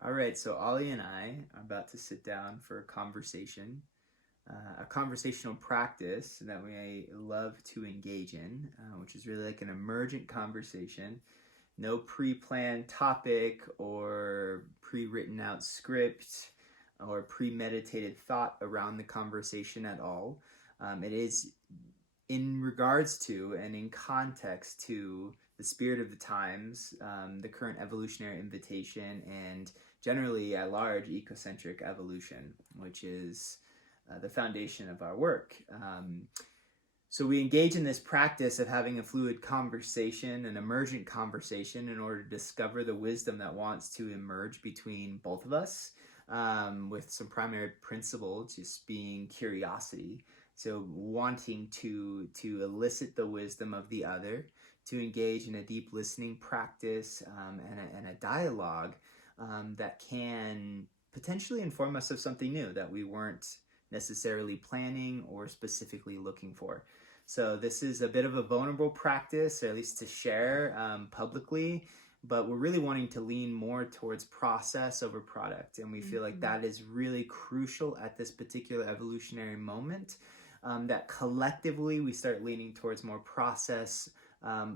All right, so Ollie and I are about to sit down for a conversation, a conversational practice that we love to engage in, which is really like an emergent conversation. No pre-planned topic or pre-written out script or premeditated thought around the conversation at all. It is in regards to and in context to the spirit of the times, the current evolutionary invitation, and generally at large ecocentric evolution, which is the foundation of our work. So we engage in this practice of having a fluid conversation, an emergent conversation, in order to discover the wisdom that wants to emerge between both of us, with some primary principle just being curiosity. So wanting to elicit the wisdom of the other, to engage in a deep listening practice, and a dialogue that can potentially inform us of something new that we weren't necessarily planning or specifically looking for. So this is a bit of a vulnerable practice, or at least to share publicly, but we're really wanting to lean more towards process over product. And we feel like that is really crucial at this particular evolutionary moment, that collectively we start leaning towards more process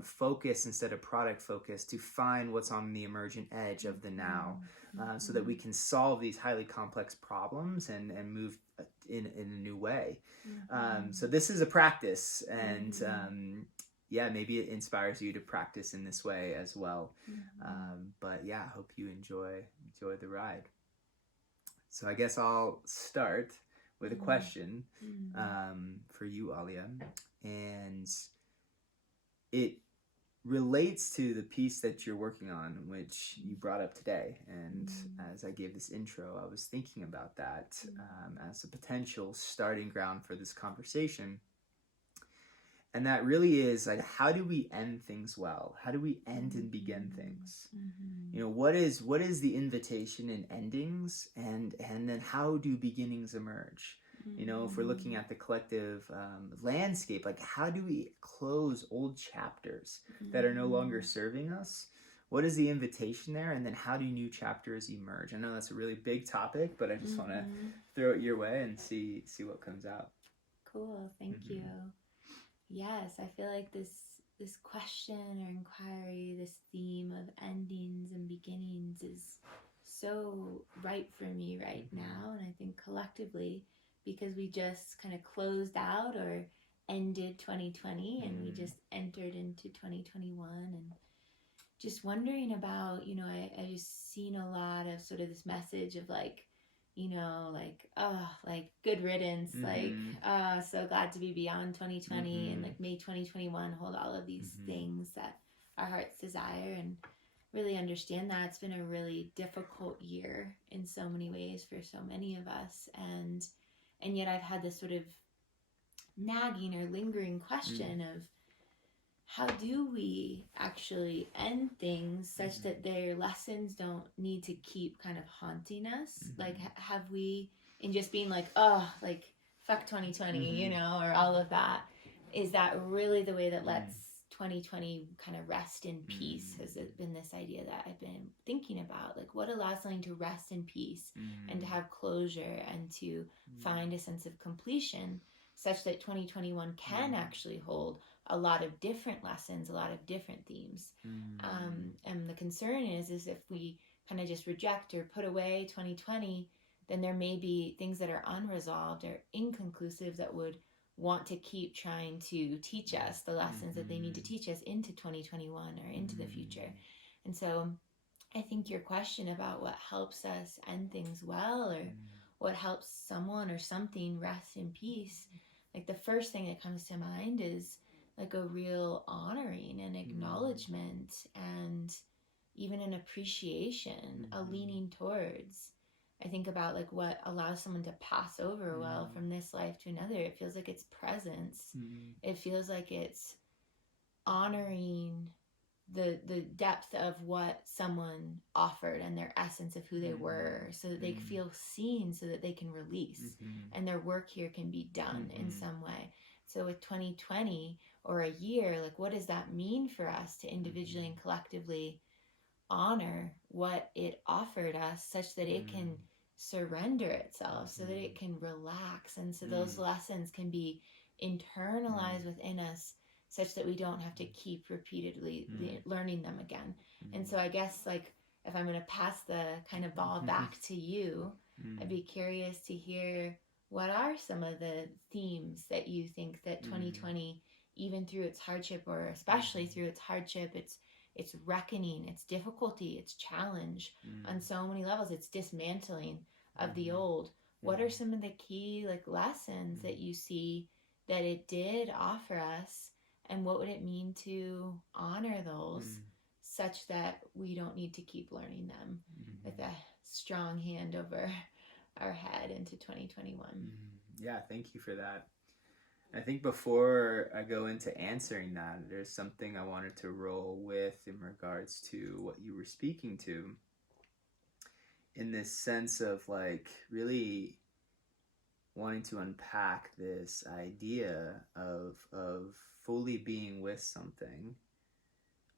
focus instead of product focus, to find what's on the emergent edge of the now, so that we can solve these highly complex problems and move in a new way. So this is a practice, and yeah, maybe it inspires you to practice in this way as well. But yeah, I hope you enjoy the ride. So I guess I'll start with a question for you, Alia, and it relates to the piece that you're working on, which you brought up today. And as I gave this intro, I was thinking about that as a potential starting ground for this conversation. And that really is like, how do we end things well? How do we end and begin things? You know, what is the invitation in endings, and then how do beginnings emerge? You know, if we're looking at the collective landscape, like how do we close old chapters that are no longer serving us? What is the invitation there? And then how do new chapters emerge? I know that's a really big topic, but I just want to throw it your way and see what comes out. Cool, thank you. Yes, I feel like this question or inquiry, this theme of endings and beginnings is so right for me right now, and I think collectively, because we just kind of closed out or ended 2020 and we just entered into 2021, and just wondering about, I just seen a lot of sort of this message of like, like good riddance, like, so glad to be beyond 2020, and like may 2021 hold all of these things that our hearts desire, and really understand that it's been a really difficult year in so many ways for so many of us, and yet I've had this sort of nagging or lingering question of, how do we actually end things such that their lessons don't need to keep kind of haunting us? Like, have we, in just being like, oh, like, fuck 2020, or all of that, is that really the way that lets 2020 kind of rest in peace? Has it been this idea that I've been thinking about? Like, what allows something to rest in peace and to have closure and to find a sense of completion, such that 2021 can actually hold a lot of different lessons, a lot of different themes. And the concern is if we kind of just reject or put away 2020, then there may be things that are unresolved or inconclusive that would want to keep trying to teach us the lessons that they need to teach us into 2021 or into the future. And so I think your question about what helps us end things well, or what helps someone or something rest in peace, like the first thing that comes to mind is like a real honoring and acknowledgement, and even an appreciation, a leaning towards. I think about like what allows someone to pass over well from this life to another. It feels like it's presence. It feels like it's honoring the depth of what someone offered and their essence of who they were, so that they feel seen, so that they can release, and their work here can be done in some way. So with 2020 or a year, like what does that mean for us to individually and collectively honor what it offered us such that it can surrender itself, so that it can relax, and so those lessons can be internalized within us such that we don't have to keep repeatedly learning them again. And so I guess, like, if I'm going to pass the kind of ball back to you, I'd be curious to hear, what are some of the themes that you think that 2020, even through its hardship, or especially through its hardship, it's reckoning, it's difficulty, it's challenge on so many levels, it's dismantling of the old. What are some of the key, like, lessons that you see that it did offer us, and what would it mean to honor those such that we don't need to keep learning them with a strong hand over our head into 2021? Yeah, thank you for that. I think before I go into answering that, there's something I wanted to roll with in regards to what you were speaking to, in this sense of, like, really wanting to unpack this idea of fully being with something,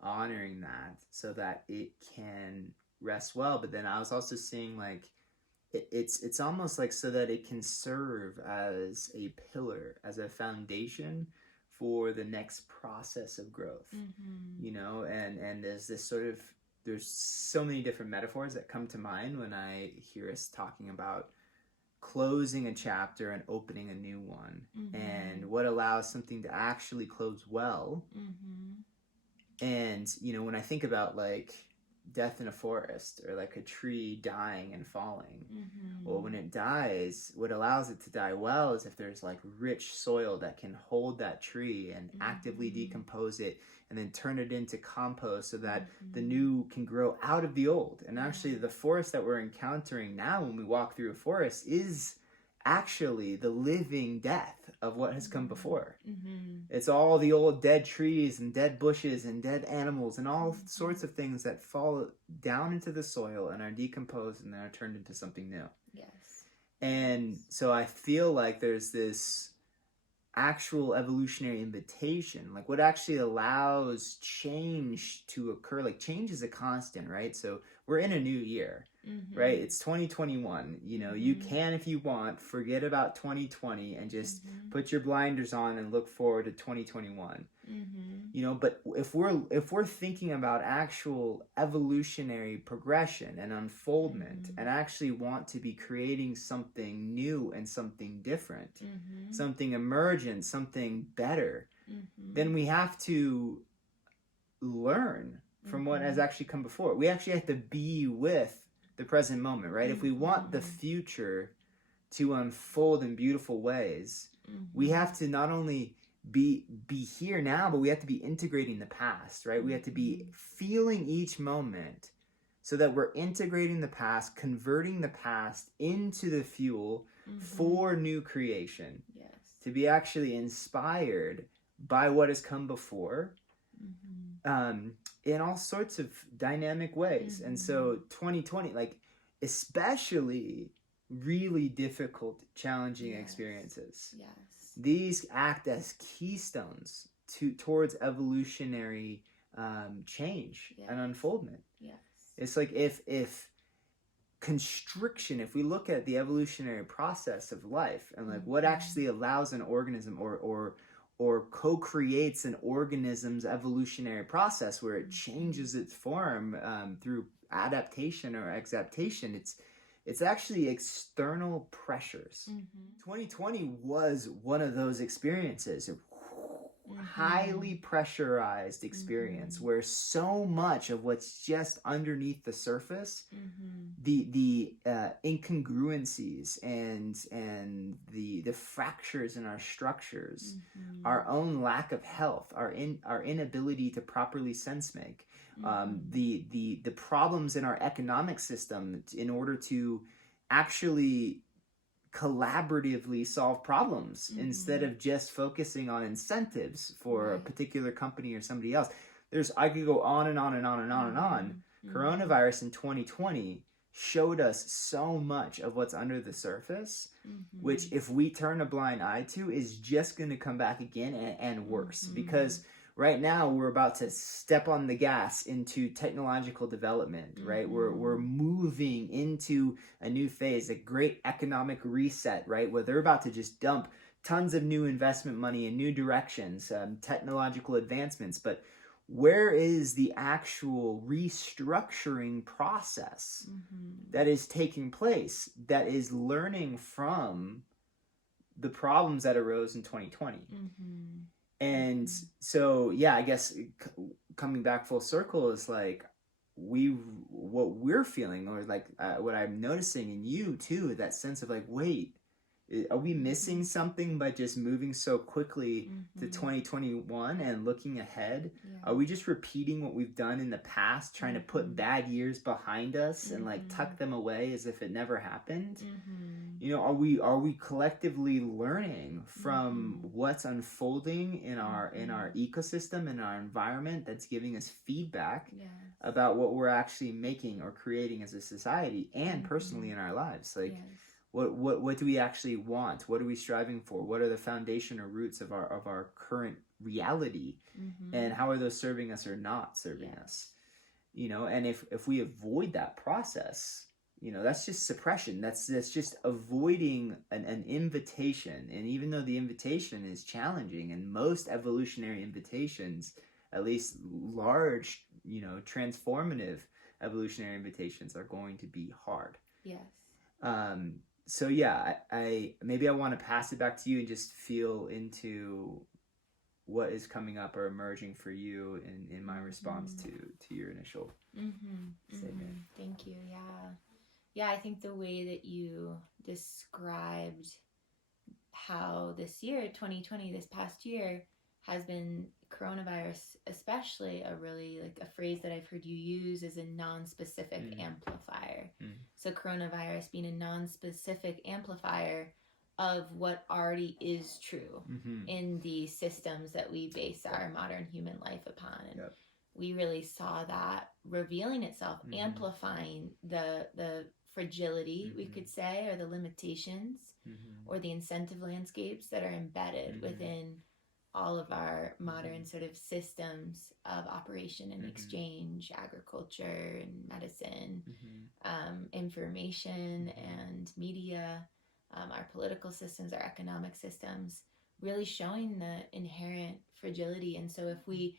honoring that so that it can rest well. But then I was also seeing, like, it's almost like so that it can serve as a pillar, as a foundation for the next process of growth. You know, and there's this sort of, there's so many different metaphors that come to mind when I hear us talking about closing a chapter and opening a new one, and what allows something to actually close well. And, you know, when I think about, like, death in a forest, or like a tree dying and falling, well, when it dies, what allows it to die well is if there's, like, rich soil that can hold that tree and actively decompose it and then turn it into compost so that the new can grow out of the old. And actually the forest that we're encountering now when we walk through a forest is actually the living death of what has come before. It's all the old dead trees and dead bushes and dead animals and all sorts of things that fall down into the soil and are decomposed and then are turned into something new. Yes. And so I feel like there's this actual evolutionary invitation, like what actually allows change to occur. Like, change is a constant, right? So we're in a new year, right? It's 2021. You know, you can, if you want, forget about 2020 and just put your blinders on and look forward to 2021. You know, but if we're thinking about actual evolutionary progression and unfoldment, and actually want to be creating something new and something different, something emergent, something better, then we have to learn from what has actually come before. We actually have to be with the present moment, right? If we want the future to unfold in beautiful ways, we have to not only be here now, but we have to be integrating the past, right? We have to be feeling each moment so that we're integrating the past, converting the past into the fuel for new creation. Yes. To be actually inspired by what has come before, in all sorts of dynamic ways. And so 2020, like, especially really difficult, challenging experiences. Yes. These act as keystones towards evolutionary change and unfoldment. Yes. It's like if constriction, if we look at the evolutionary process of life and, like, what actually allows an organism or co-creates an organism's evolutionary process where it changes its form through adaptation or exaptation, it's actually external pressures. 2020 was one of those experiences, a highly pressurized experience where so much of what's just underneath the surface, the incongruencies and the fractures in our structures, our own lack of health, our inability to properly sense make, the problems in our economic system in order to actually collaboratively solve problems instead of just focusing on incentives for a particular company or somebody else. I could go on and on and on and on and on. Coronavirus in 2020 showed us so much of what's under the surface, which if we turn a blind eye to is just going to come back again and worse, because right now we're about to step on the gas into technological development, right? We're moving into a new phase, a great economic reset, right? Where they're about to just dump tons of new investment money in new directions, technological advancements. But where is the actual restructuring process that is taking place, that is learning from the problems that arose in 2020? And so, yeah, I guess coming back full circle is like what we're feeling, or like what I'm noticing in you too, that sense of like, wait, are we missing something by just moving so quickly to 2021 and looking ahead? Are we just repeating what we've done in the past, trying to put bad years behind us and like tuck them away as if it never happened? You know, are we collectively learning from what's unfolding in our ecosystem, in our environment, that's giving us feedback about what we're actually making or creating as a society and personally in our lives? Like, what do we actually want? What are we striving for? What are the foundation or roots of our current reality? And how are those serving us or not serving us? You know, and if we avoid that process, you know, that's just suppression. That's just avoiding an invitation. And even though the invitation is challenging, and most evolutionary invitations, at least large, you know, transformative evolutionary invitations, are going to be hard. So yeah, I maybe I want to pass it back to you and just feel into what is coming up or emerging for you in my response to your initial statement. Thank you. Yeah, I think the way that you described how this year, 2020, this past year, has been coronavirus, especially a really, like, a phrase that I've heard you use is a nonspecific amplifier. So coronavirus being a nonspecific amplifier of what already is true in the systems that we base our modern human life upon. And we really saw that revealing itself, amplifying the fragility, we could say, or the limitations, or the incentive landscapes that are embedded within all of our modern sort of systems of operation and exchange, agriculture and medicine, information and media, our political systems, our economic systems, really showing the inherent fragility. And so if we've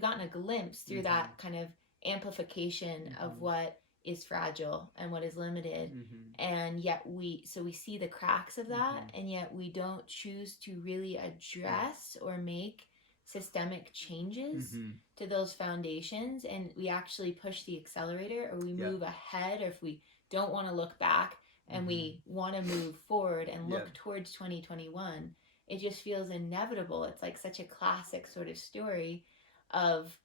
gotten a glimpse through that kind of amplification of what is fragile and what is limited, and yet we see the cracks of that, and yet we don't choose to really address or make systemic changes to those foundations, and we actually push the accelerator, or we move ahead, or if we don't want to look back and we want to move forward and look towards 2021, it just feels inevitable. It's like such a classic sort of story of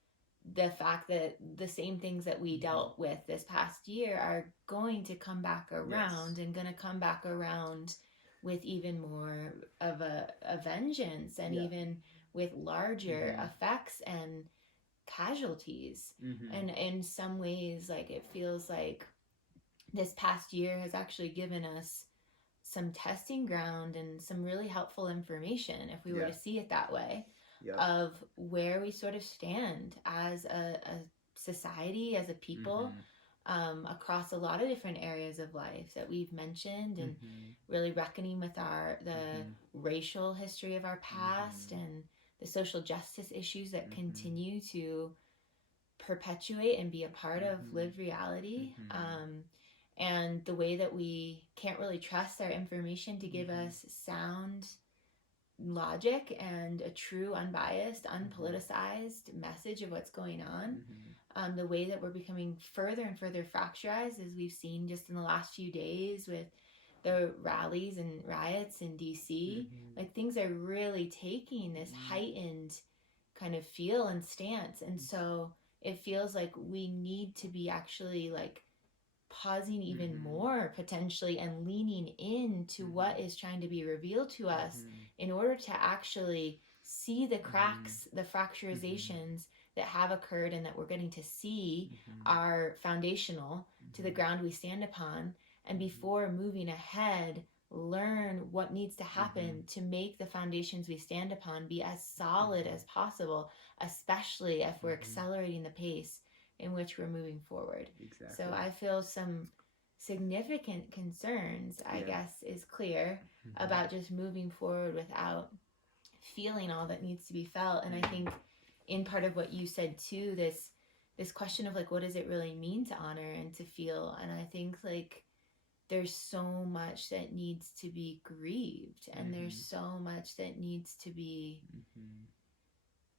the fact that the same things that we dealt with this past year are going to come back around, and going to come back around with even more of a vengeance, and even with larger effects and casualties. And in some ways, like, it feels like this past year has actually given us some testing ground and some really helpful information, if we were to see it that way, of where we sort of stand as a society, as a people, across a lot of different areas of life that we've mentioned, and really reckoning with the racial history of our past, and the social justice issues that continue to perpetuate and be a part of lived reality, and the way that we can't really trust our information to give us sound logic and a true, unbiased, unpoliticized message of what's going on. The way that we're becoming further and further fracturized, as we've seen just in the last few days with the rallies and riots in DC. Like, things are really taking this heightened kind of feel and stance. And so it feels like we need to be actually, like, pausing even more potentially, and leaning into what is trying to be revealed to us, in order to actually see the cracks, the fracturizations that have occurred, and that we're getting to see are foundational to the ground we stand upon. And before moving ahead, learn what needs to happen to make the foundations we stand upon be as solid as possible, especially if we're accelerating the pace in which we're moving forward. Exactly. So I feel some significant concerns, I guess, is clear about just moving forward without feeling all that needs to be felt. And I think in part of what you said too, this question of like, what does it really mean to honor and to feel? And I think like there's so much that needs to be grieved, and there's so much that needs to be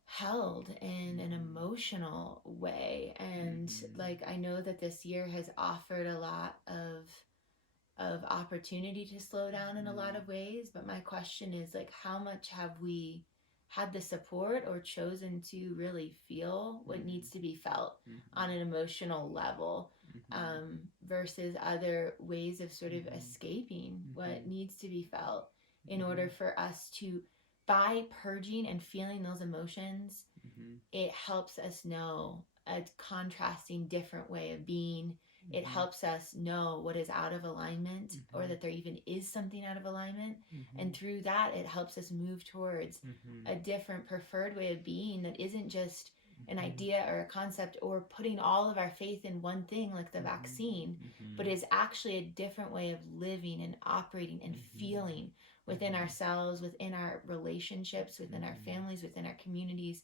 held in an emotional way. And like, I know that this year has offered a lot of opportunity to slow down in a lot of ways, but my question is like, how much have we had the support or chosen to really feel what needs to be felt on an emotional level, versus other ways of sort of escaping what needs to be felt in order for us to, by purging and feeling those emotions, it helps us know a contrasting different way of being. It helps us know what is out of alignment, or that there even is something out of alignment. And through that, it helps us move towards a different preferred way of being that isn't just an idea or a concept or putting all of our faith in one thing like the vaccine, but is actually a different way of living and operating and feeling within ourselves, within our relationships, within our families, within our communities,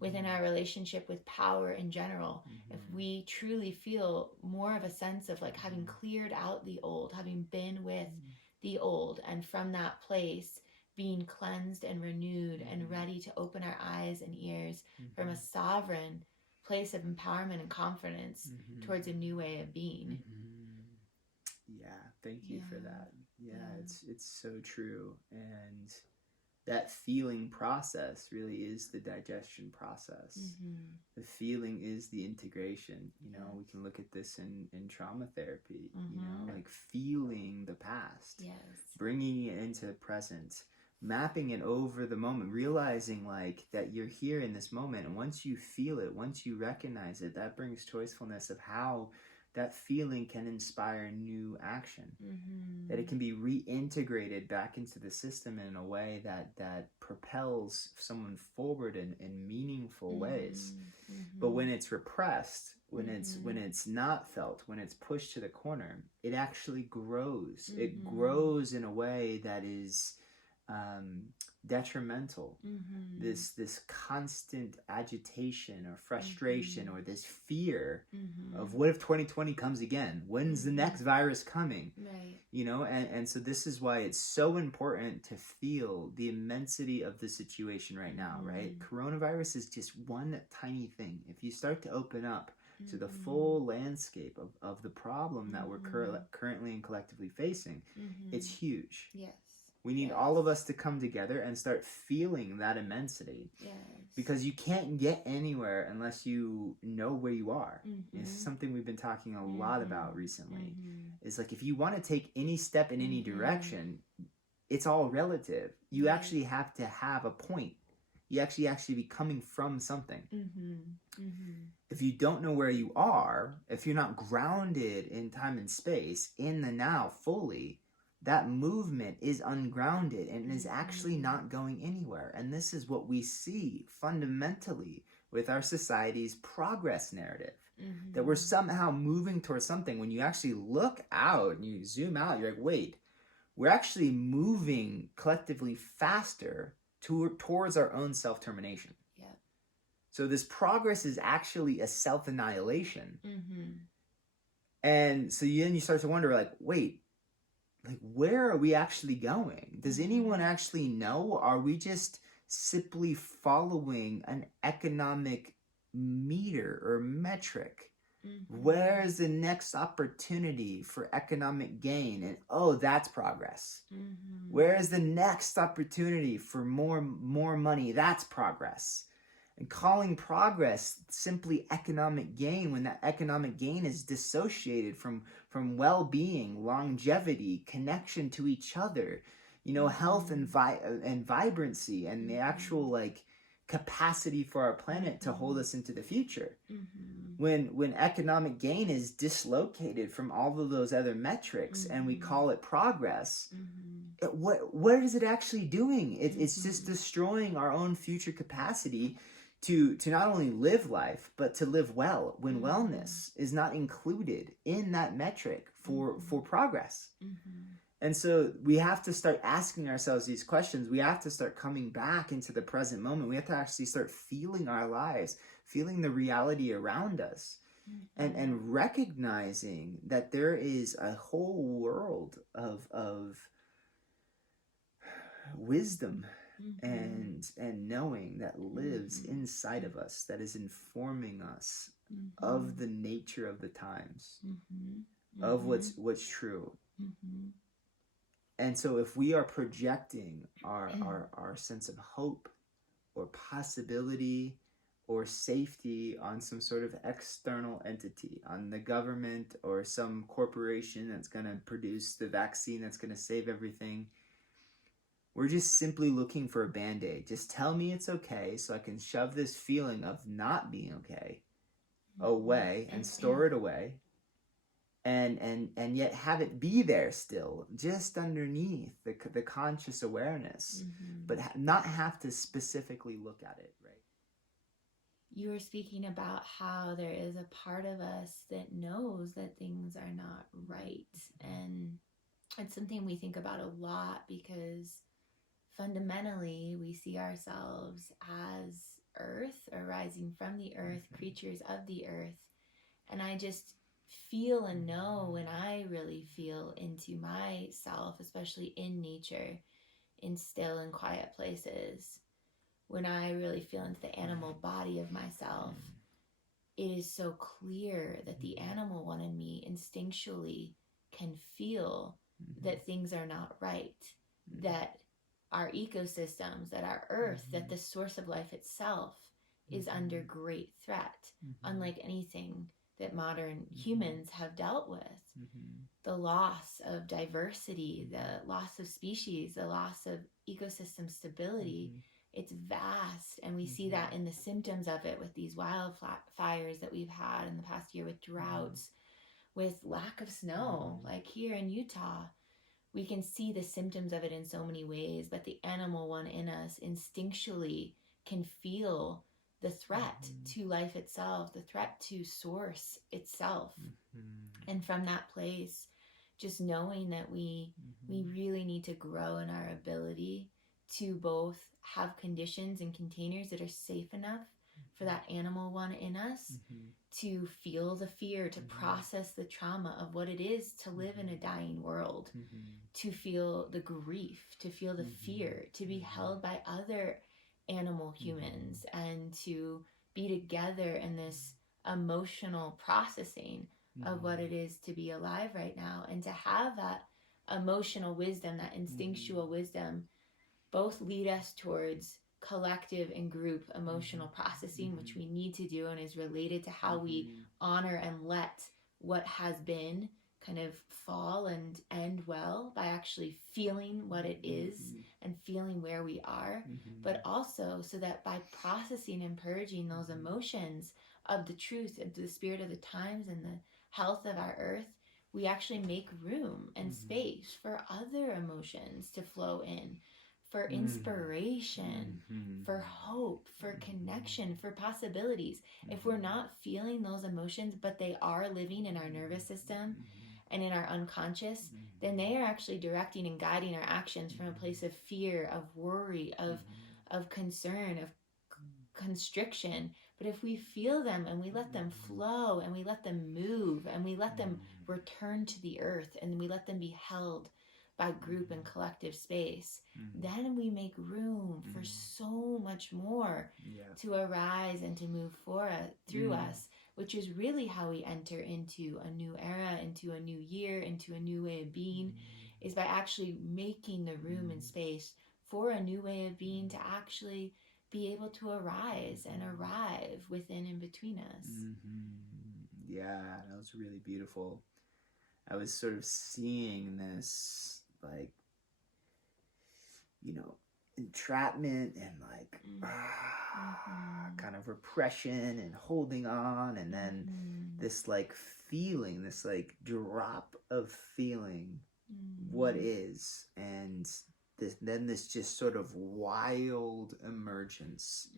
within our relationship with power in general. If we truly feel more of a sense of like having cleared out the old, having been with the old, and from that place being cleansed and renewed and ready to open our eyes and ears from a sovereign place of empowerment and confidence towards a new way of being. Yeah, thank you for that. Yeah, it's so true. And that feeling process really is the digestion process. The feeling is the integration. You know, we can look at this in trauma therapy, you know, like feeling the past, bringing it into the present, mapping it over the moment, realizing like that you're here in this moment. And once you feel it, once you recognize it, that brings choicefulness of how that feeling can inspire new action, that it can be reintegrated back into the system in a way that propels someone forward in meaningful ways. But when it's repressed, when it's not felt, when it's pushed to the corner, it actually grows. It grows in a way that is detrimental. This constant agitation or frustration or this fear of what if 2020 comes again? When's the next virus coming? Right. You know, and so this is why it's so important to feel the immensity of the situation right now, right? Coronavirus is just one tiny thing. If you start to open up to the full landscape of the problem that we're currently and collectively facing, it's huge. Yes. We need all of us to come together and start feeling that immensity. Yes. Because you can't get anywhere unless you know where you are. This is something we've been talking a lot about recently. It's like if you want to take any step in any direction, it's all relative. You actually have to have a point. You actually be coming from something. If you don't know where you are, if you're not grounded in time and space, in the now fully, that movement is ungrounded and is actually not going anywhere. And this is what we see fundamentally with our society's progress narrative, that we're somehow moving towards something. When you actually look out and you zoom out, you're like, wait, we're actually moving collectively faster towards our own self-termination. Yeah. So this progress is actually a self-annihilation. And so then you start to wonder, like, wait, like, where are we actually going? Does anyone actually know? Are we just simply following an economic meter or metric? Where's the next opportunity for economic gain? And oh, that's progress. Where's the next opportunity for more money? That's progress. And calling progress simply economic gain, when that economic gain is dissociated from well-being, longevity, connection to each other, you know, health and vibrancy, and the actual like capacity for our planet to hold us into the future. Mm-hmm. When economic gain is dislocated from all of those other metrics and we call it progress, what is it actually doing? It's just destroying our own future capacity to not only live life, but to live well, when wellness is not included in that metric for progress. And so we have to start asking ourselves these questions. We have to start coming back into the present moment. We have to actually start feeling our lives, feeling the reality around us, and recognizing that there is a whole world of wisdom and knowing that lives inside of us, that is informing us of the nature of the times, of what's true. And so if we are projecting our sense of hope or possibility or safety on some sort of external entity, on the government or some corporation that's going to produce the vaccine that's going to save everything, we're just simply looking for a Band-Aid. Just tell me it's okay so I can shove this feeling of not being okay away and store it away. And yet have it be there still, just underneath the conscious awareness, but not have to specifically look at it, right? You were speaking about how there is a part of us that knows that things are not right. And it's something we think about a lot because fundamentally we see ourselves as earth, arising from the earth, creatures of the earth. And I just feel and know when I really feel into myself, especially in nature, in still and quiet places, when I really feel into the animal body of myself, it is so clear that the animal one in me instinctually can feel that things are not right, that our ecosystems, that our earth, that the source of life itself is under great threat, unlike anything that modern humans have dealt with. The loss of diversity, the loss of species, the loss of ecosystem stability, it's vast. And we see that in the symptoms of it with these wildfires that we've had in the past year, with droughts, with lack of snow, like here in Utah. We can see the symptoms of it in so many ways, but the animal one in us instinctually can feel the threat to life itself, the threat to source itself. And from that place, just knowing that we really need to grow in our ability to both have conditions and containers that are safe enough for that animal one in us to feel the fear, to process the trauma of what it is to live in a dying world, to feel the grief, to feel the fear, to be held by other animal humans, and to be together in this emotional processing of what it is to be alive right now, and to have that emotional wisdom, that instinctual wisdom, both lead us towards collective and group emotional processing, which we need to do and is related to how we honor and let what has been kind of fall and end well by actually feeling what it is and feeling where we are, but also so that by processing and purging those emotions of the truth and the spirit of the times and the health of our earth, we actually make room and space for other emotions to flow in, for inspiration, for hope, for connection, for possibilities. If we're not feeling those emotions, but they are living in our nervous system and in our unconscious, then they are actually directing and guiding our actions from a place of fear, of worry, of concern, of constriction. But if we feel them and we let them flow and we let them move and we let them return to the earth and we let them be held by group and collective space, then we make room for so much more to arise and to move forward through us, which is really how we enter into a new era, into a new year, into a new way of being, is by actually making the room and space for a new way of being to actually be able to arise and arrive within and between us. Yeah, that was really beautiful. I was sort of seeing this, like, entrapment and like kind of repression and holding on, and then this like feeling, this like drop of feeling what is, and this just sort of wild emergence,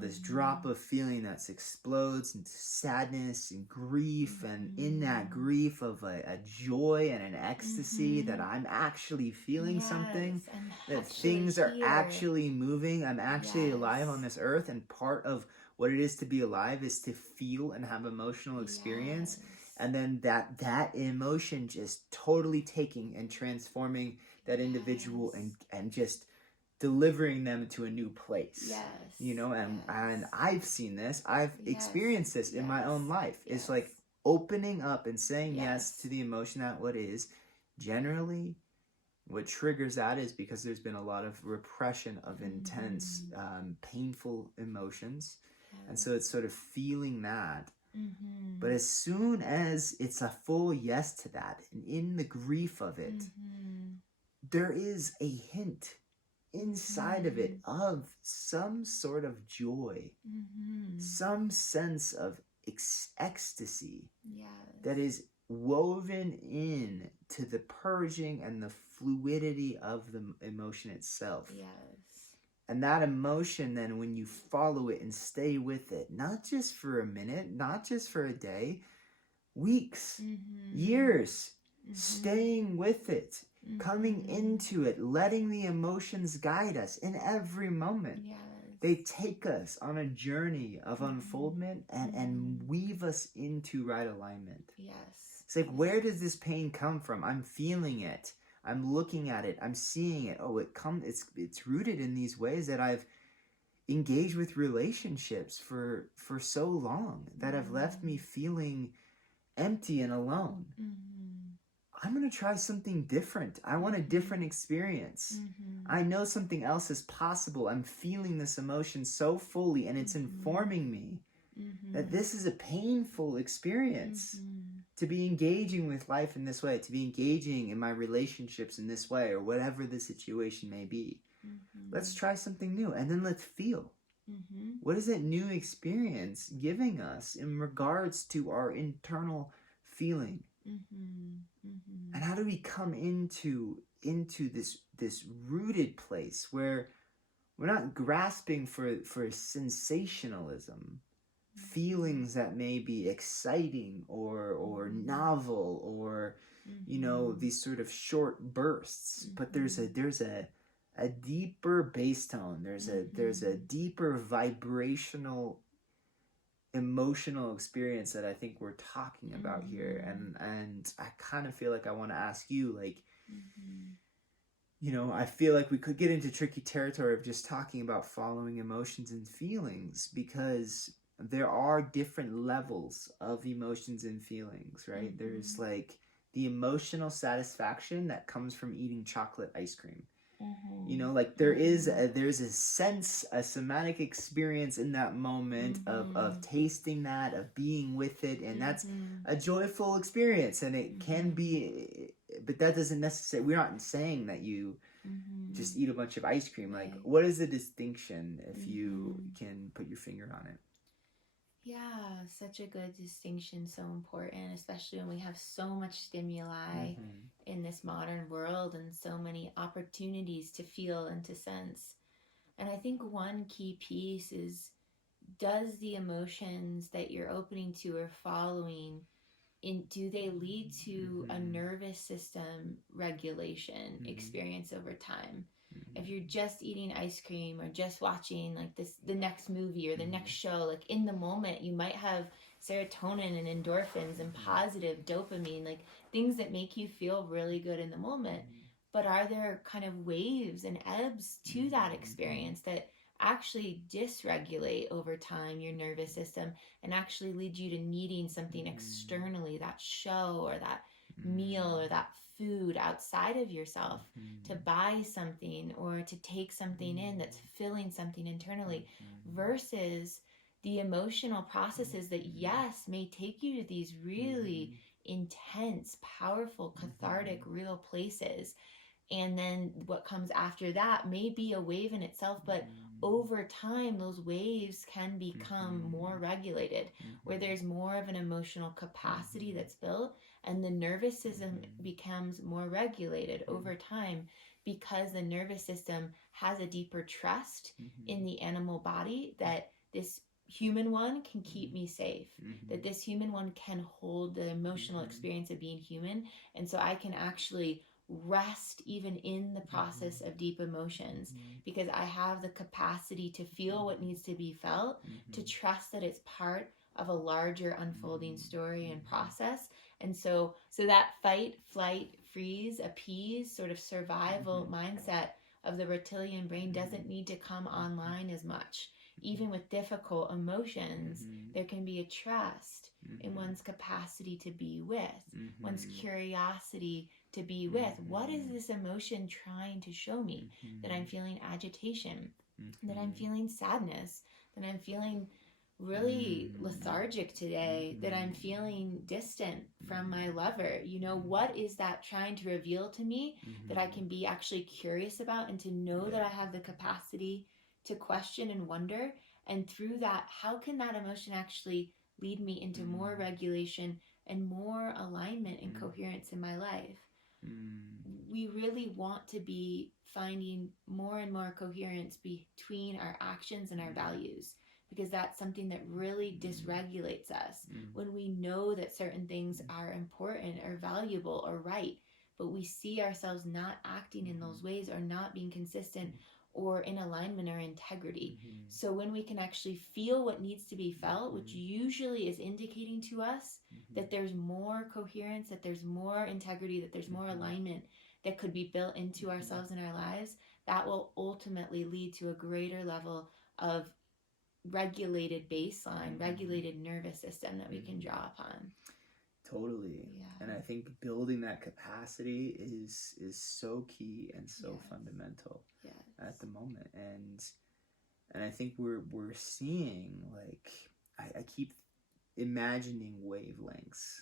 this drop of feeling that explodes into sadness and grief, and in that grief of a joy and an ecstasy that I'm actually feeling something, that things are actually moving, I'm actually alive on this earth, and part of what it is to be alive is to feel and have emotional experience. And then that emotion just totally taking and transforming that individual and just delivering them to a new place. And I've seen this, I've experienced this in my own life. It's like opening up and saying yes to the emotion that what is. Generally, what triggers that is because there's been a lot of repression of intense, painful emotions. And so it's sort of feeling that. But as soon as it's a full yes to that, and in the grief of it, there is a hint inside of it of some sort of joy, some sense of ecstasy that is woven in to the purging and the fluidity of the emotion itself. And that emotion, then, when you follow it and stay with it, not just for a minute, not just for a day, weeks, years, staying with it, coming into it, letting the emotions guide us in every moment. They take us on a journey of unfoldment and weave us into right alignment. It's like, where does this pain come from? I'm feeling it. I'm looking at it. I'm seeing it. Oh, it's rooted in these ways that I've engaged with relationships for so long that have left me feeling empty and alone. I'm going to try something different. I want a different experience. I know something else is possible. I'm feeling this emotion so fully, and it's informing me that this is a painful experience. To be engaging with life in this way, to be engaging in my relationships in this way, or whatever the situation may be. Let's try something new, and then let's feel. What is that new experience giving us in regards to our internal feeling? And how do we come into this rooted place where we're not grasping for sensationalism, feelings that may be exciting or novel, or these sort of short bursts, but there's a deeper bass tone, there's a deeper vibrational emotional experience that I think we're talking about here. And I kind of feel like I want to ask you, like, I feel like we could get into tricky territory of just talking about following emotions and feelings, because there are different levels of emotions and feelings, right? There's like the emotional satisfaction that comes from eating chocolate ice cream. Like there's a sense, a somatic experience in that moment of tasting that, of being with it, and that's a joyful experience, and it can be, but that doesn't necessarily, we're not saying that you just eat a bunch of ice cream. Like, what is the distinction, if you can put your finger on it? Yeah, such a good distinction, so important, especially when we have so much stimuli in this modern world and so many opportunities to feel and to sense. And I think one key piece is, does the emotions that you're opening to or following, do they lead to a nervous system regulation experience over time? If you're just eating ice cream or just watching like the next movie or the next show, like in the moment you might have serotonin and endorphins and positive dopamine, like things that make you feel really good in the moment. But are there kind of waves and ebbs to that experience that actually dysregulate over time your nervous system and actually lead you to needing something externally, that show or that meal or that food outside of yourself, to buy something or to take something in that's filling something internally, versus the emotional processes that, yes, may take you to these really intense, powerful, cathartic, real places. And then what comes after that may be a wave in itself, but over time, those waves can become more regulated, where there's more of an emotional capacity that's built, and the nervous system becomes more regulated over time, because the nervous system has a deeper trust in the animal body that this human one can keep me safe, that this human one can hold the emotional experience of being human, and so I can actually rest even in the process of deep emotions, because I have the capacity to feel what needs to be felt, to trust that it's part of a larger unfolding story and process. And so that fight, flight, freeze, appease sort of survival mindset of the reptilian brain doesn't need to come online as much. Even with difficult emotions, there can be a trust in one's capacity to be with, one's curiosity to be with. What is this emotion trying to show me? That I'm feeling agitation, that I'm feeling sadness, that I'm feeling really lethargic today, that I'm feeling distant from my lover. You know, what is that trying to reveal to me that I can be actually curious about, and to know that I have the capacity to question and wonder? And through that, how can that emotion actually lead me into more regulation and more alignment and coherence in my life? We really want to be finding more and more coherence between our actions and our values, because that's something that really dysregulates us when we know that certain things are important or valuable or right, but we see ourselves not acting in those ways, or not being consistent or in alignment or integrity. So when we can actually feel what needs to be felt, which usually is indicating to us that there's more coherence, that there's more integrity, that there's more alignment that could be built into ourselves and our lives, that will ultimately lead to a greater level of regulated baseline, regulated nervous system that we can draw upon. Totally. Yeah. And I think building that capacity is so key and so fundamental at the moment. And I think we're seeing, like, I keep imagining wavelengths.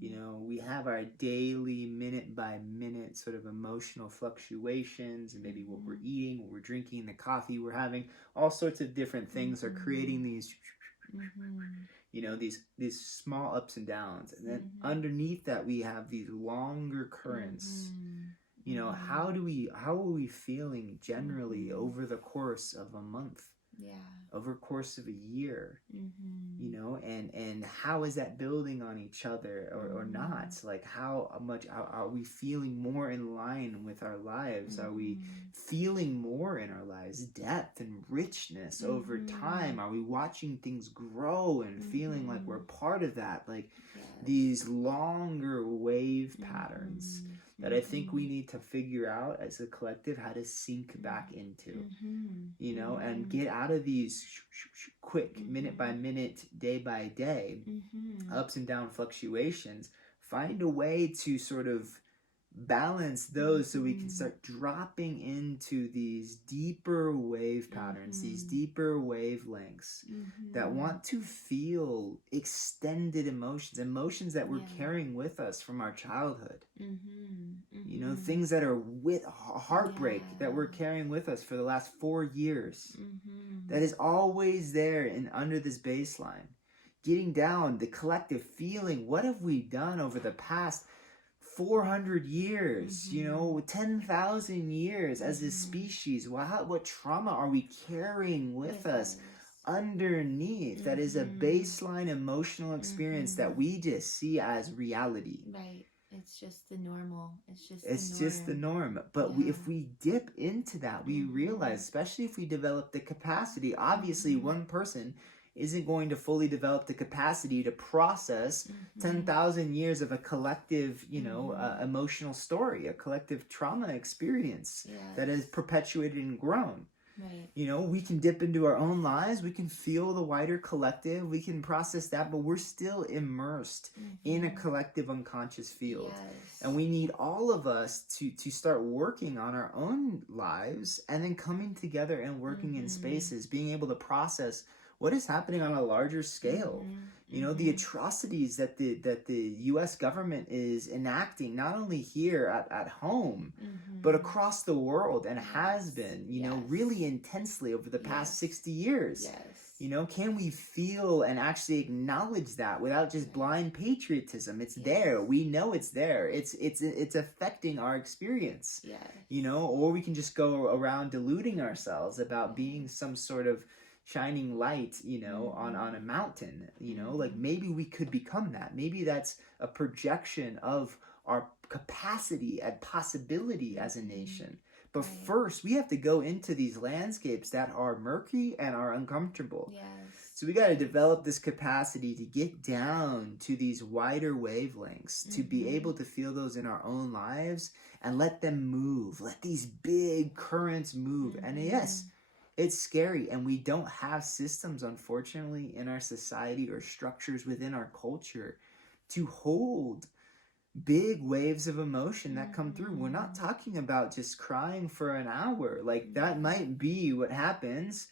You know, we have our daily minute by minute sort of emotional fluctuations, and maybe what we're eating, what we're drinking, the coffee we're having, all sorts of different things are creating these you know, these small ups and downs. And then underneath that, we have these longer currents. You know, how are we feeling generally over the course of a month? Over the course of a year, you know, and how is that building on each other or not? Like, how much are we feeling more in line with our lives? Are we feeling more in our lives, depth and richness over time? Are we watching things grow and feeling like we're part of that? Like these longer wave patterns that I think we need to figure out as a collective how to sink back into, you know, and get out of these quick minute by minute, day by day, ups and down fluctuations. Find a way to sort of balance those so we can start dropping into these deeper wave patterns, these deeper wavelengths that want to feel extended emotions that we're carrying with us from our childhood. You know, things that are with heartbreak that we're carrying with us for the last 4 years, that is always there and under this baseline. Getting down, the collective feeling, what have we done over the past 400 years, you know, 10,000 years as a species? What trauma are we carrying with us underneath that is a baseline emotional experience that we just see as reality? Right. It's just the normal. It's just the norm. But if we dip into that, we realize, especially if we develop the capacity, obviously one person isn't going to fully develop the capacity to process 10,000 years of a collective, you know, emotional story, a collective trauma experience that has perpetuated and grown. Right. You know, we can dip into our own lives, we can feel the wider collective, we can process that, but we're still immersed in a collective unconscious field. And we need all of us to start working on our own lives, and then coming together and working in spaces, being able to process what is happening on a larger scale. You know, the atrocities that the U.S. government is enacting, not only here at home, but across the world, and has been, you know, really intensely over the past 60 years. Yes. You know, can we feel and actually acknowledge that without just blind patriotism? It's there. We know it's there. It's affecting our experience. Yes. You know, or we can just go around deluding ourselves about being some sort of shining light, you know, on a mountain. You know, like maybe we could become that. Maybe that's a projection of our capacity and possibility as a nation. But first, we have to go into these landscapes that are murky and are uncomfortable. Yes. So we got to develop this capacity to get down to these wider wavelengths, to be able to feel those in our own lives and let them move. Let these big currents move. And yes, it's scary. And we don't have systems, unfortunately, in our society or structures within our culture to hold big waves of emotion that come through. We're not talking about just crying for an hour. Like that might be what happens.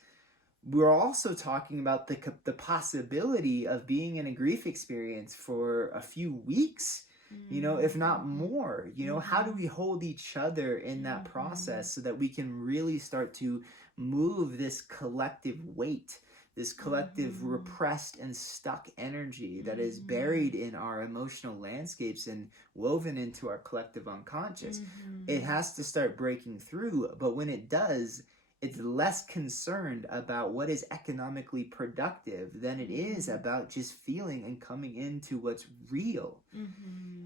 We're also talking about the possibility of being in a grief experience for a few weeks, you know, if not more. You know, how do we hold each other in that process so that we can really start to move this collective weight, this collective repressed and stuck energy that is buried in our emotional landscapes and woven into our collective unconscious? It has to start breaking through, but when it does, it's less concerned about what is economically productive than it is about just feeling and coming into what's real.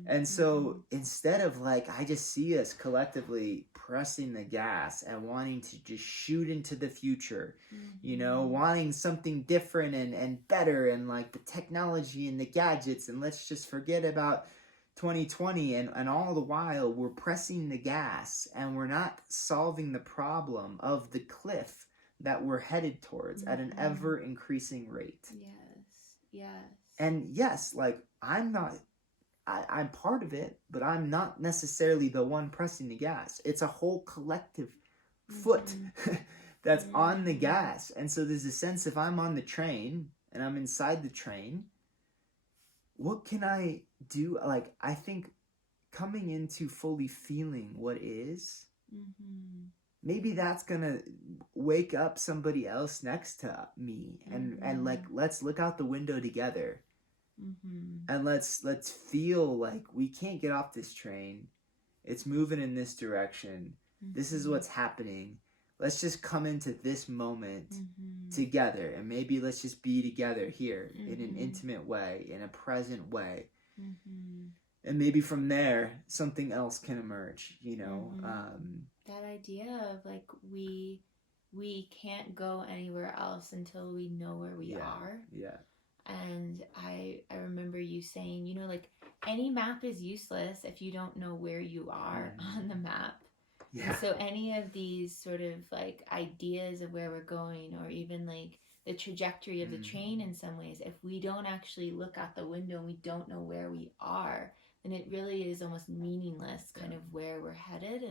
And so instead of like, I just see us collectively pressing the gas and wanting to just shoot into the future, you know, wanting something different and better, and like the technology and the gadgets, and let's just forget about 2020, and all the while we're pressing the gas and we're not solving the problem of the cliff that we're headed towards at an ever increasing rate. Yes. And yes, like I'm part of it, but I'm not necessarily the one pressing the gas. It's a whole collective foot that's on the gas. And so there's a sense, if I'm on the train and I'm inside the train, what can I do? Like, I think coming into fully feeling what is, maybe that's gonna wake up somebody else next to me, and like, let's look out the window together, and let's feel like we can't get off this train. It's moving in this direction. This is what's happening. Let's just come into this moment together, and maybe let's just be together here in an intimate way, in a present way. And maybe from there, something else can emerge, you know? That idea of like, we can't go anywhere else until we know where we are. Yeah. And I remember you saying, you know, like, any map is useless if you don't know where you are on the map. Yeah. So any of these sort of like ideas of where we're going, or even like the trajectory of the train in some ways, if we don't actually look out the window and we don't know where we are, then it really is almost meaningless kind of where we're headed.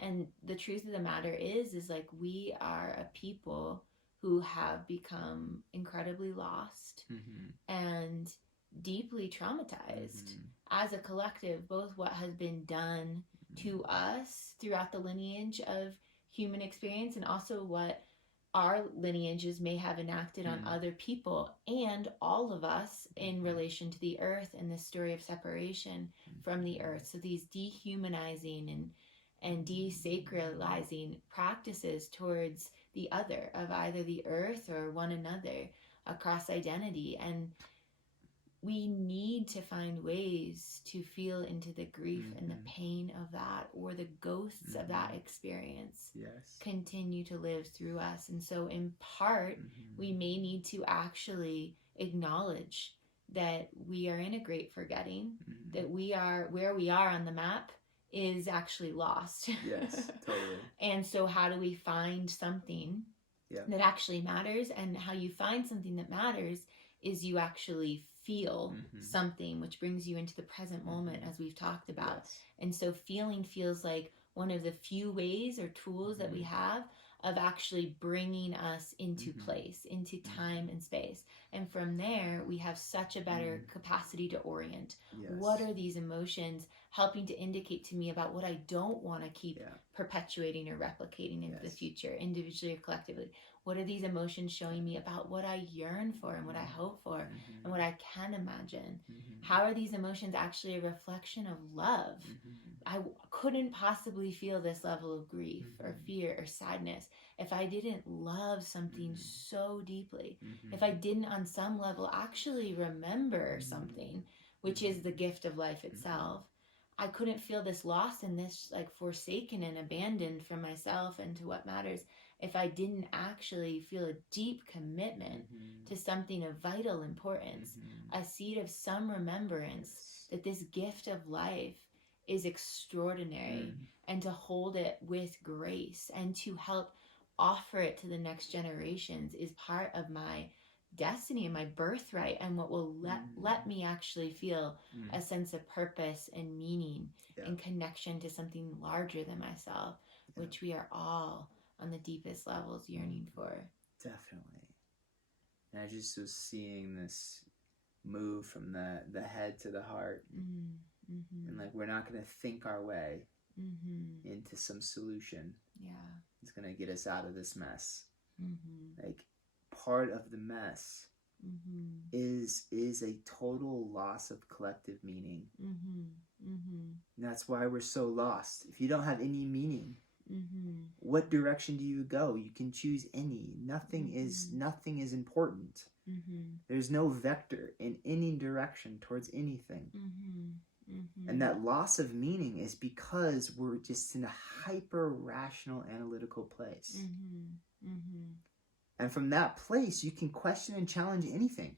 And the truth of the matter is like, we are a people who have become incredibly lost and deeply traumatized as a collective, both what has been done to us throughout the lineage of human experience, and also what our lineages may have enacted on other people and all of us in relation to the earth and this story of separation from the earth. So these dehumanizing and desacralizing practices towards the other, of either the earth or one another, across identity. And we need to find ways to feel into the grief and the pain of that, or the ghosts of that experience continue to live through us. And so in part, we may need to actually acknowledge that we are in a great forgetting, that we are, where we are on the map is actually lost. Yes, totally. And so how do we find something that actually matters? And how you find something that matters is you actually feel something, which brings you into the present moment, as we've talked about. And so feeling feels like one of the few ways or tools that we have of actually bringing us into place, into time and space. And from there, we have such a better capacity to orient. Yes. What are these emotions helping to indicate to me about what I don't want to keep perpetuating or replicating into the future, individually or collectively? What are these emotions showing me about what I yearn for and what I hope for and what I can imagine? How are these emotions actually a reflection of love? I couldn't possibly feel this level of grief or fear or sadness if I didn't love something so deeply. If I didn't on some level actually remember something, which is the gift of life itself. I couldn't feel this loss and this like forsaken and abandoned from myself and to what matters if I didn't actually feel a deep commitment to something of vital importance, a seed of some remembrance that this gift of life is extraordinary, and to hold it with grace and to help offer it to the next generations is part of my destiny and my birthright, and what will let me actually feel a sense of purpose and meaning and connection to something larger than myself, which we are all on the deepest levels yearning for. Definitely. And I just was seeing this move from the head to the heart. And like, we're not going to think our way into some solution. It's going to get us out of this mess. Like, part of the mess is a total loss of collective meaning. And that's why we're so lost. If you don't have any meaning, what direction do you go? You can choose any. Nothing is important. There's no vector in any direction towards anything. And that loss of meaning is because we're just in a hyper rational analytical place. And from that place, you can question and challenge anything.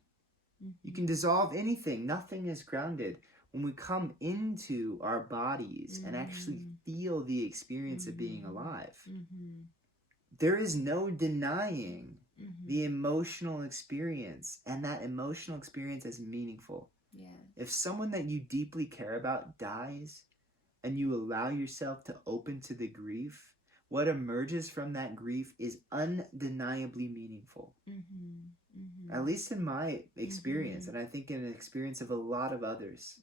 You can dissolve anything. Nothing is grounded. When we come into our bodies and actually feel the experience of being alive, there is no denying the emotional experience, and that emotional experience is meaningful. If someone that you deeply care about dies and you allow yourself to open to the grief, what emerges from that grief is undeniably meaningful. At least in my experience, and I think in the experience of a lot of others,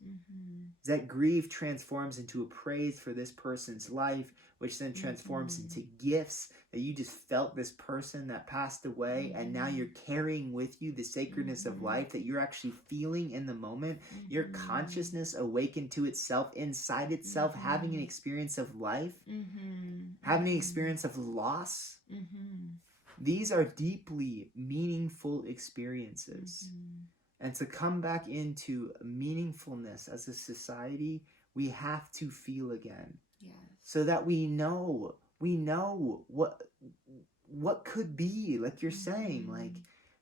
that grief transforms into a praise for this person's life, which then transforms into gifts that you just felt this person that passed away, and now you're carrying with you the sacredness of life that you're actually feeling in the moment. Your consciousness awakened to itself, inside itself, having an experience of life, having an experience of loss. These are deeply meaningful experiences. And to come back into meaningfulness as a society, we have to feel again. So that we know what could be, like you're saying, like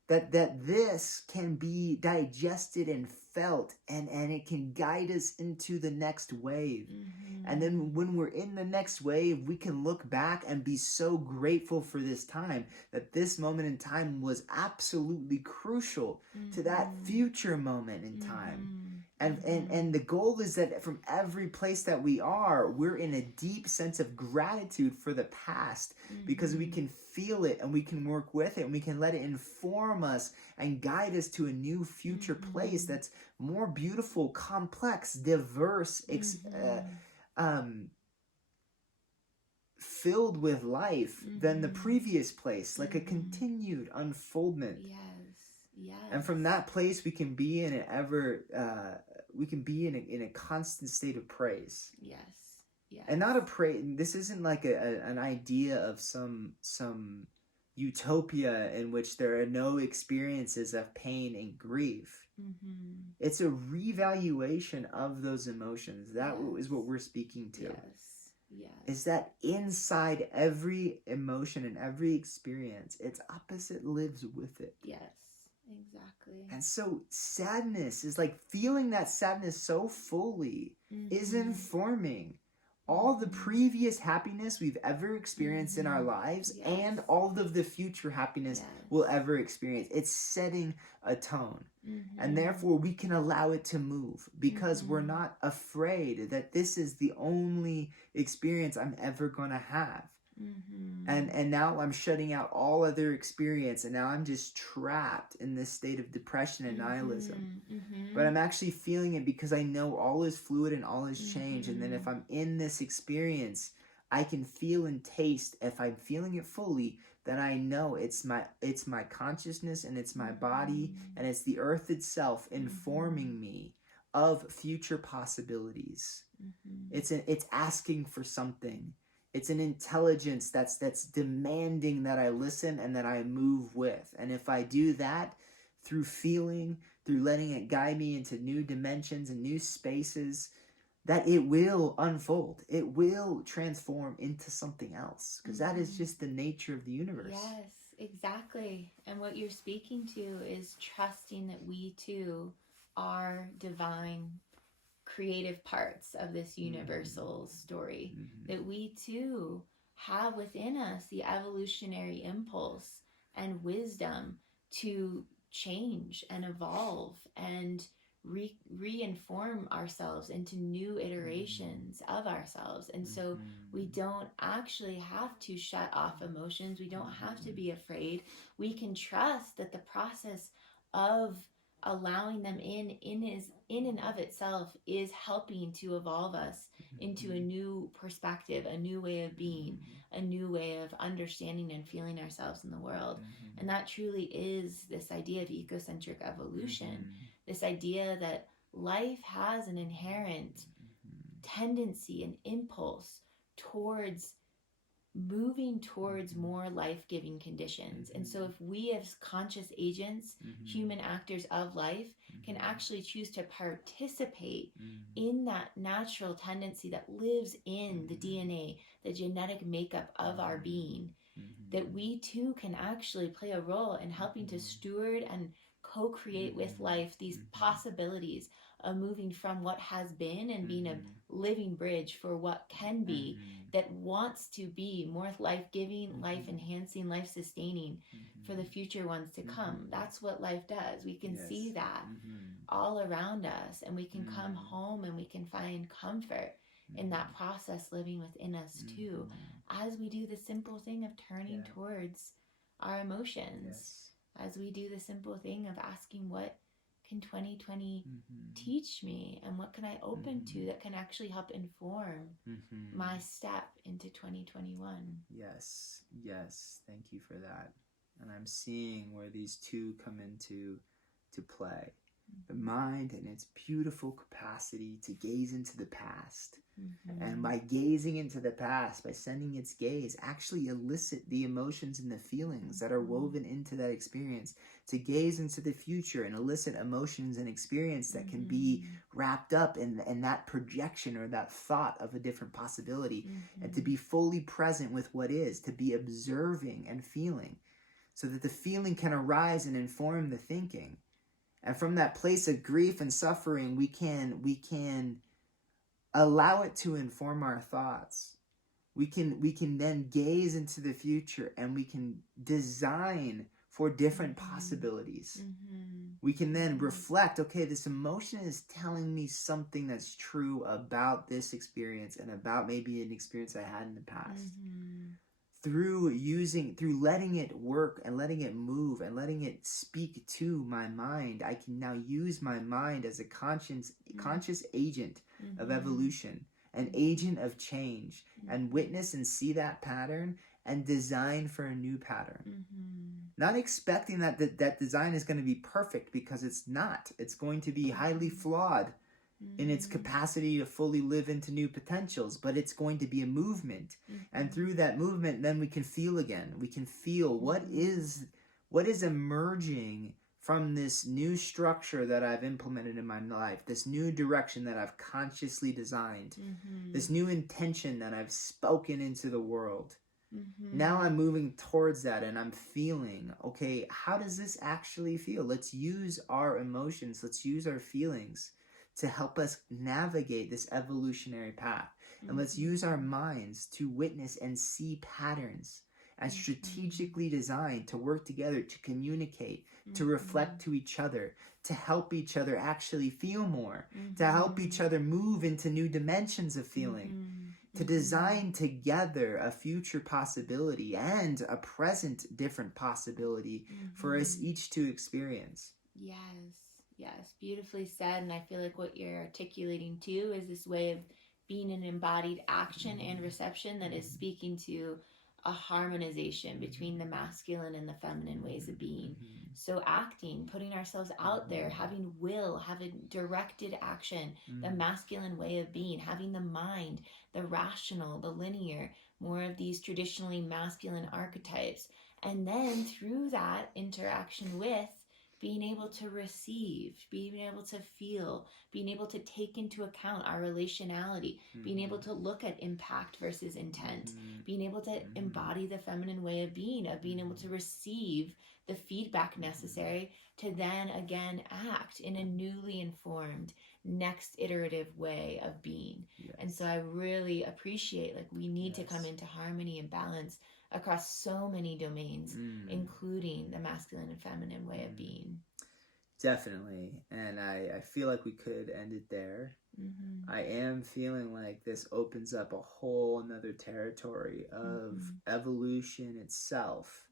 that this can be digested and felt, and it can guide us into the next wave. And then when we're in the next wave, we can look back and be so grateful for this time, that this moment in time was absolutely crucial to that future moment in time. And the goal is that from every place that we are, we're in a deep sense of gratitude for the past, because we can feel it and we can work with it and we can let it inform us and guide us to a new future place that's more beautiful, complex, diverse, filled with life than the previous place, like a continued unfoldment. And from that place, we can be in in a constant state of praise. And not a praise. This isn't like an idea of some utopia in which there are no experiences of pain and grief. It's a revaluation of those emotions. That is what we're speaking to. Is that inside every emotion and every experience, its opposite lives with it. Exactly. And so sadness is like feeling that sadness so fully is informing all the previous happiness we've ever experienced in our lives, and all of the future happiness we'll ever experience. It's setting a tone. And therefore we can allow it to move, because we're not afraid that this is the only experience I'm ever going to have. And now I'm shutting out all other experience, and now I'm just trapped in this state of depression and nihilism. But I'm actually feeling it because I know all is fluid and all is change. And then if I'm in this experience, I can feel and taste, if I'm feeling it fully, then I know it's my consciousness, and it's my body, and it's the earth itself informing me of future possibilities. It's asking for something. It's an intelligence that's demanding that I listen and that I move with. And if I do that through feeling, through letting it guide me into new dimensions and new spaces, that it will unfold. It will transform into something else, because that is just the nature of the universe. Yes, exactly. And what you're speaking to is trusting that we too are divine, creative parts of this universal story, that we too have within us the evolutionary impulse and wisdom to change and evolve and reinform ourselves into new iterations of ourselves. And so we don't actually have to shut off emotions. We don't have to be afraid. We can trust that the process of allowing them in and of itself is helping to evolve us into a new perspective, a new way of being, a new way of understanding and feeling ourselves in the world. And that truly is this idea of ecocentric evolution, this idea that life has an inherent tendency and impulse towards moving towards more life-giving conditions. And so if we as conscious agents, human actors of life, can actually choose to participate in that natural tendency that lives in the DNA, the genetic makeup of our being, that we too can actually play a role in helping to steward and co-create with life these possibilities of moving from what has been and being a living bridge for what can be, that wants to be more life-giving, life-enhancing, life-sustaining for the future ones to come. That's what life does. We can see that all around us, and we can come home and we can find comfort in that process living within us too, as we do the simple thing of turning towards our emotions, as we do the simple thing of asking, what can 2020 teach me, and what can I open to that can actually help inform my step into 2021? Yes, thank you for that. And I'm seeing where these two come into play. The mind and its beautiful capacity to gaze into the past. And by gazing into the past, by sending its gaze, actually elicit the emotions and the feelings that are woven into that experience, to gaze into the future and elicit emotions and experience that can be wrapped up in that projection or that thought of a different possibility, and to be fully present with what is, to be observing and feeling, so that the feeling can arise and inform the thinking. And from that place of grief and suffering, we can allow it to inform our thoughts. We can then gaze into the future, and we can design for different possibilities. We can then reflect, okay, this emotion is telling me something that's true about this experience and about maybe an experience I had in the past. Through letting it work and letting it move and letting it speak to my mind, I can now use my mind as a conscious agent of evolution, an agent of change, and witness and see that pattern and design for a new pattern. Not expecting that design is going to be perfect, because it's not. It's going to be highly flawed in its capacity to fully live into new potentials, but it's going to be a movement. And through that movement, then we can feel again. We can feel what is emerging from this new structure that I've implemented in my life, this new direction that I've consciously designed, this new intention that I've spoken into the world. Now I'm moving towards that, and I'm feeling, okay, how does this actually feel? Let's use our emotions, let's use our feelings to help us navigate this evolutionary path. And let's use our minds to witness and see patterns, and strategically designed to work together, to communicate, to reflect to each other, to help each other actually feel more, to help each other move into new dimensions of feeling. to design together a future possibility and a present different possibility for us each to experience. Yes, beautifully said. And I feel like what you're articulating too is this way of being an embodied action and reception that is speaking to a harmonization between the masculine and the feminine ways of being. So acting, putting ourselves out there, having will, having directed action, the masculine way of being, having the mind, the rational, the linear, more of these traditionally masculine archetypes. And then through that interaction with being able to receive, being able to feel, being able to take into account our relationality, being able to look at impact versus intent, being able to embody the feminine way of being able to receive the feedback necessary to then again act in a newly informed next iterative way of being. Yes. And so I really appreciate, like, we need to come into harmony and balance across so many domains, including the masculine and feminine way of being. Definitely. And I feel like we could end it there. I am feeling like this opens up a whole another territory of evolution itself,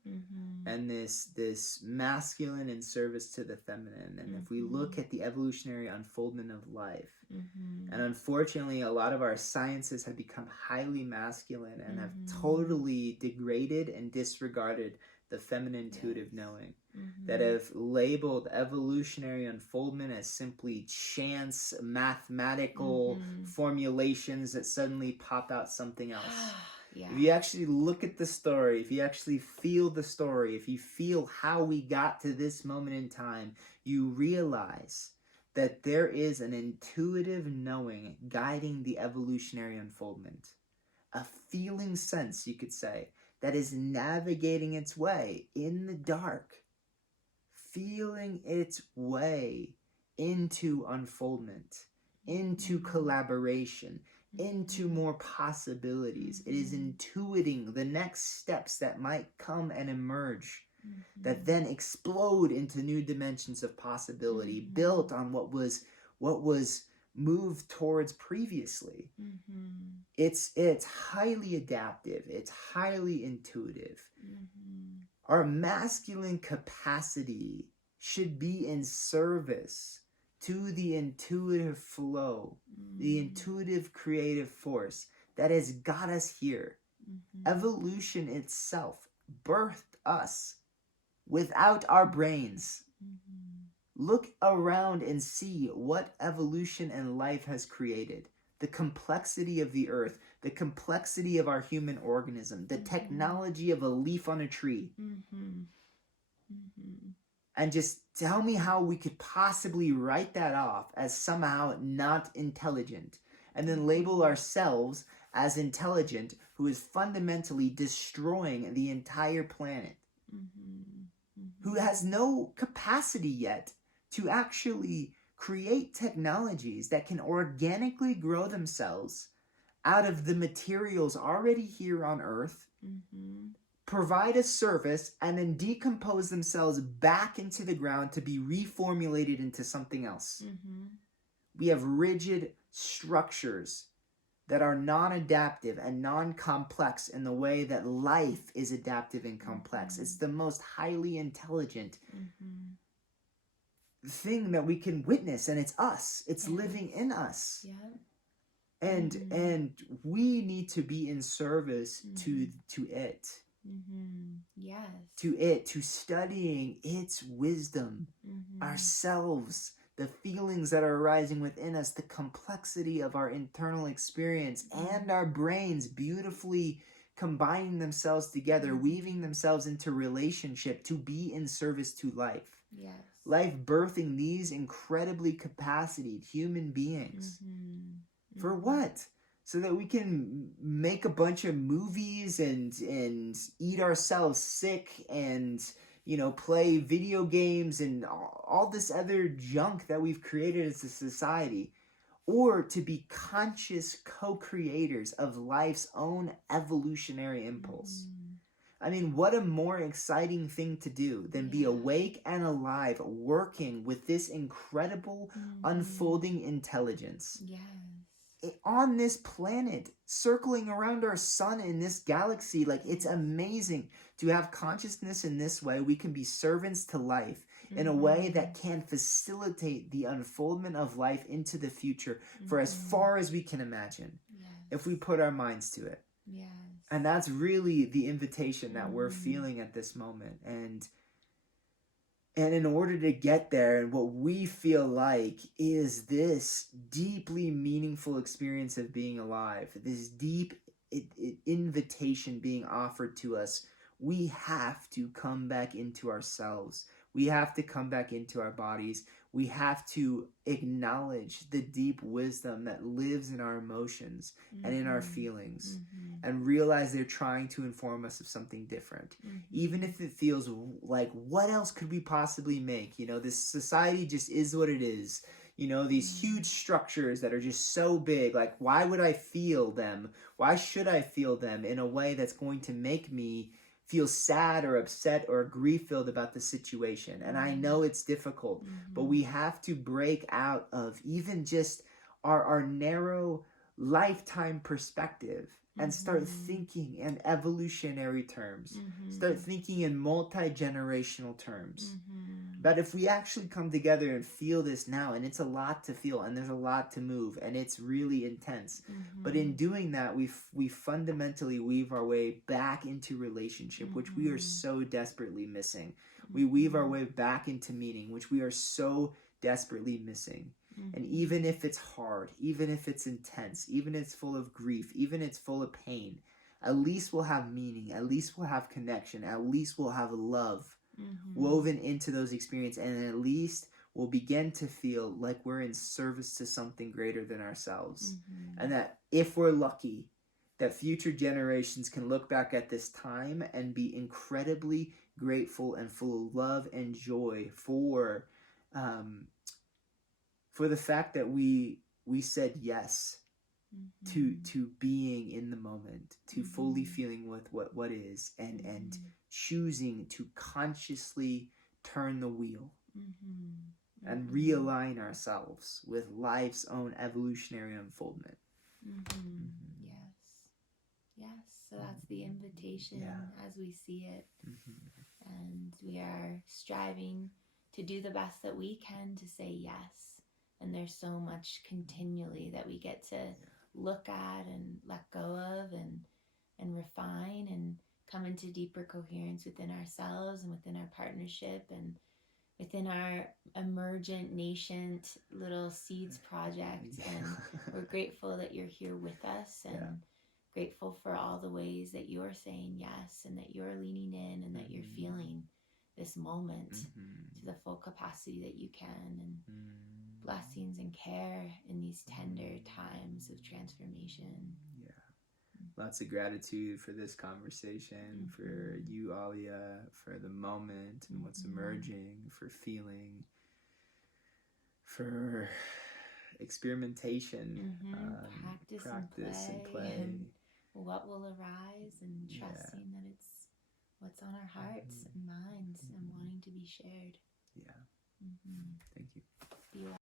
and this masculine in service to the feminine. And if we look at the evolutionary unfoldment of life, and unfortunately a lot of our sciences have become highly masculine and have totally degraded and disregarded the feminine intuitive knowing, that have labeled evolutionary unfoldment as simply chance mathematical formulations that suddenly pop out something else. If you actually look at the story, if you actually feel the story, if you feel how we got to this moment in time, you realize that there is an intuitive knowing guiding the evolutionary unfoldment. A feeling sense, you could say, that is navigating its way in the dark, feeling its way into unfoldment, into collaboration, into more possibilities. It is intuiting the next steps that might come and emerge, that then explode into new dimensions of possibility, built on what was moved towards previously. It's highly adaptive. It's highly intuitive. Our masculine capacity should be in service to the intuitive flow, the intuitive creative force that has got us here. Evolution itself birthed us without our brains. Look around and see what evolution and life has created. The complexity of the earth, the complexity of our human organism, the technology of a leaf on a tree. And just tell me how we could possibly write that off as somehow not intelligent, and then label ourselves as intelligent, who is fundamentally destroying the entire planet, who has no capacity yet to actually create technologies that can organically grow themselves out of the materials already here on Earth, provide a service, and then decompose themselves back into the ground to be reformulated into something else. We have rigid structures that are non-adaptive and non-complex in the way that life is adaptive and complex. It's the most highly intelligent thing that we can witness, and it's us. It's living in us. And we need to be in service to it. To it, to studying its wisdom, ourselves, the feelings that are arising within us, the complexity of our internal experience, and our brains beautifully combining themselves together, weaving themselves into relationship to be in service to life. Life birthing these incredibly capacitated human beings. For what? So that we can make a bunch of movies and eat ourselves sick and, you know, play video games and all this other junk that we've created as a society, or to be conscious co-creators of life's own evolutionary impulse. I mean, what a more exciting thing to do than be awake and alive, working with this incredible unfolding intelligence. on this planet, circling around our sun in this galaxy. Like, it's amazing to have consciousness in this way. We can be servants to life in a way that can facilitate the unfoldment of life into the future for as far as we can imagine, if we put our minds to it. Yes. And that's really the invitation that we're feeling at this moment. And in order to get there, and what we feel like is this deeply meaningful experience of being alive, this deep invitation being offered to us, we have to come back into ourselves. We have to come back into our bodies. We have to acknowledge the deep wisdom that lives in our emotions and in our feelings, and realize they're trying to inform us of something different. Even if it feels like, what else could we possibly make? You know, this society just is what it is. You know, these huge structures that are just so big. Like, why would I feel them? Why should I feel them in a way that's going to make me feel sad or upset or grief-filled about the situation? And I know it's difficult, but we have to break out of even just our narrow lifetime perspective and start thinking in evolutionary terms. Start thinking in multi-generational terms. But if we actually come together and feel this now, and it's a lot to feel, and there's a lot to move, and it's really intense. But in doing that, we fundamentally weave our way back into relationship, which we are so desperately missing. We weave our way back into meaning, which we are so desperately missing. And even if it's hard, even if it's intense, even if it's full of grief, even if it's full of pain, at least we'll have meaning, at least we'll have connection, at least we'll have love woven into those experiences, and at least we'll begin to feel like we're in service to something greater than ourselves. And that if we're lucky, that future generations can look back at this time and be incredibly grateful and full of love and joy for the fact that we said yes to being in the moment, to fully feeling with what is, and choosing to consciously turn the wheel and realign ourselves with life's own evolutionary unfoldment. Yes, so that's the invitation as we see it. And we are striving to do the best that we can to say yes. And there's so much continually that we get to look at and let go of and refine and come into deeper coherence within ourselves and within our partnership and within our emergent, nascent little seeds project. And we're grateful that you're here with us, and grateful for all the ways that you're saying yes, and that you're leaning in, and that you're feeling this moment to the full capacity that you can, and blessings and care in these tender times of transformation. Lots of gratitude for this conversation, for you, Alia, for the moment and what's emerging, for feeling, for experimentation, practice and play. And what will arise, and trusting that it's what's on our hearts and minds and wanting to be shared. Thank you. Be well.